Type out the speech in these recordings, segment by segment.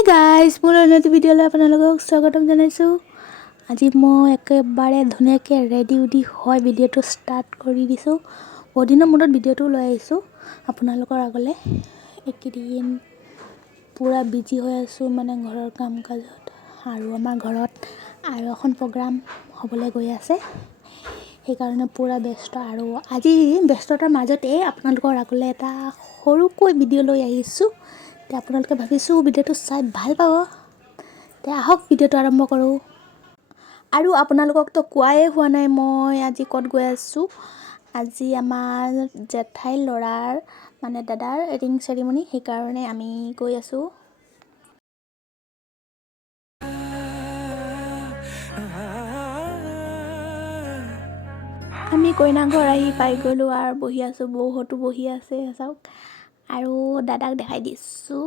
Hey guys, মোৰ নতুন ভিডিঅ'লৈ আপোনালোকক স্বাগতম জনাইছোঁ। আজি মই একেবাৰে ধুনীয়াকৈ ৰেডি হয় ভিডিঅ'টো ষ্টাৰ্ট কৰি দিছোঁ। বহুত দিনৰ মূৰত ভিডিঅ'টো লৈ আহিছোঁ আপোনালোকৰ আগলৈ। এইকেইদিন পুৰা বিজি হৈ আছোঁ মানে ঘৰৰ কাম কাজত, আৰু আমাৰ ঘৰত আৰু এখন প্ৰগ্ৰাম হ'বলৈ গৈ আছে, সেইকাৰণে পুৰা ব্যস্ত। আৰু আজি ব্যস্ততাৰ মাজতে আপোনালোকৰ আগলৈ এটা সৰুকৈ ভিডিঅ' লৈ আহিছোঁ। আপোনালোকে ভাবিছোঁ ভিডিঅ'টো চাই ভাল পাব, আহক ভিডিঅ'টো আৰম্ভ কৰোঁ। আৰু আপোনালোককতো কোৱাই হোৱা নাই মই আজি ক'ত গৈ আছোঁ। আজি আমাৰ জেঠাই ল'ৰাৰ মানে দাদাৰ ৰিং চেৰিমনি, সেইকাৰণে আমি গৈ আছোঁ। আমি কইনা ঘৰ আহি পাই গ'লোঁ আৰু বহি আছোঁ, বৌহঁতো বহি আছে চাওক। আৰু দাদাক দেখাই দিছোঁ,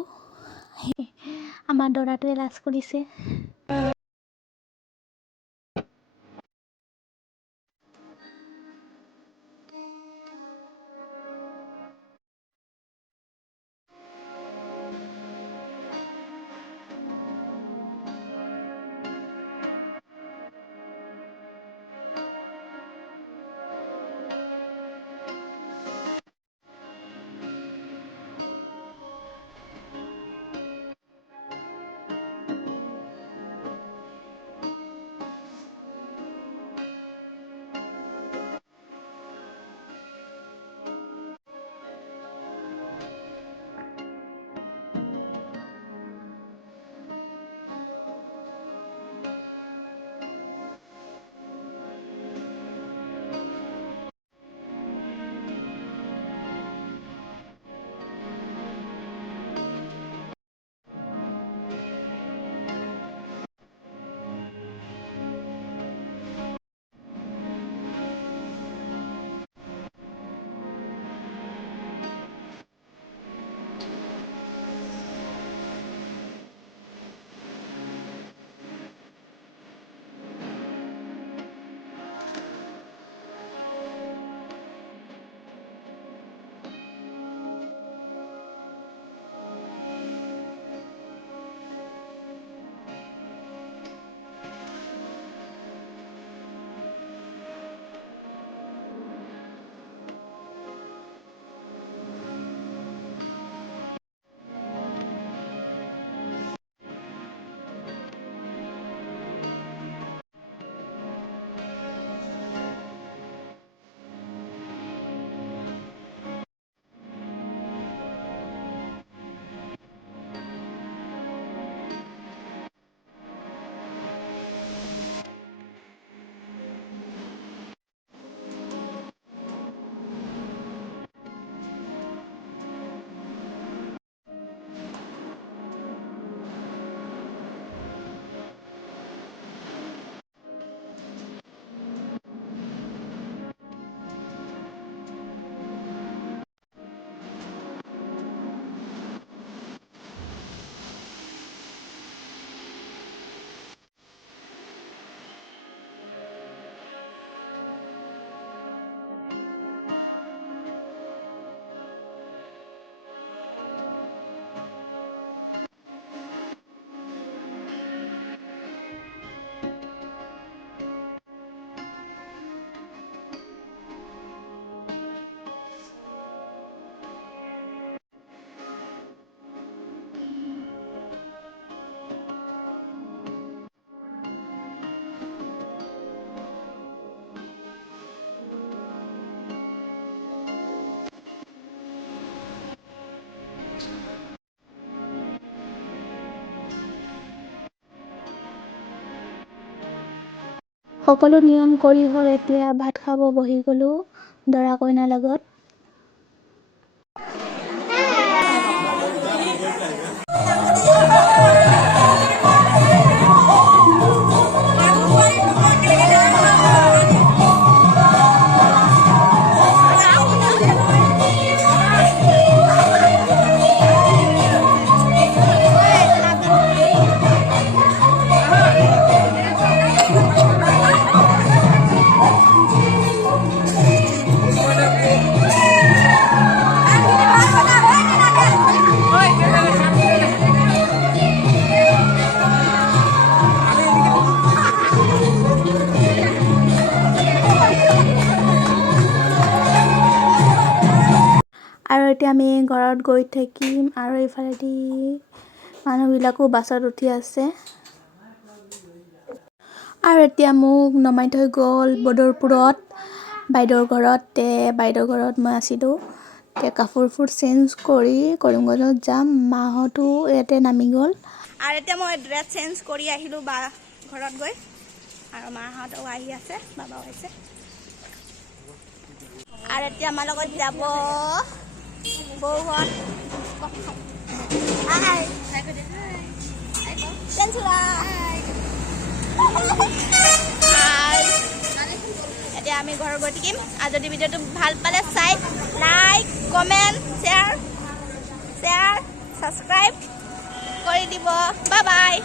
আমাৰ দৰাটোৱে লাজ কৰিছে। সকলো নিয়ম কৰি হ'ল, এতিয়া ভাত খাব বহি গ'লোঁ দৰা কইনাৰ লগত। এতিয়া আমি ঘৰত গৈ থাকিম আৰু এইফালেদি মানুহবিলাকো বাছত উঠি আছে আৰু এতিয়া মোক নমাই থৈ গ'ল বদৰপুৰত বাইদেউৰ ঘৰত মই আছিলোঁ কাপোৰবোৰ চেঞ্জ কৰি কৰিমগঞ্জত যাম মাহঁতো ইয়াতে নামি গ'ল আৰু এতিয়া মই ড্ৰেছ চেঞ্জ কৰি আহিলোঁ বা ঘৰত গৈ আৰু মাহঁতো আহি আছে বাবাও আহিছে আৰু এতিয়া আমাৰ লগত যাব বৌহঁত এতিয়া আমি ঘৰত গৈ থাকিম আৰু যদি ভিডিঅ'টো ভাল পালে লাইক কমেণ্ট শ্বেয়াৰ ছাবস্ক্ৰাইব কৰি দিব বাই বাই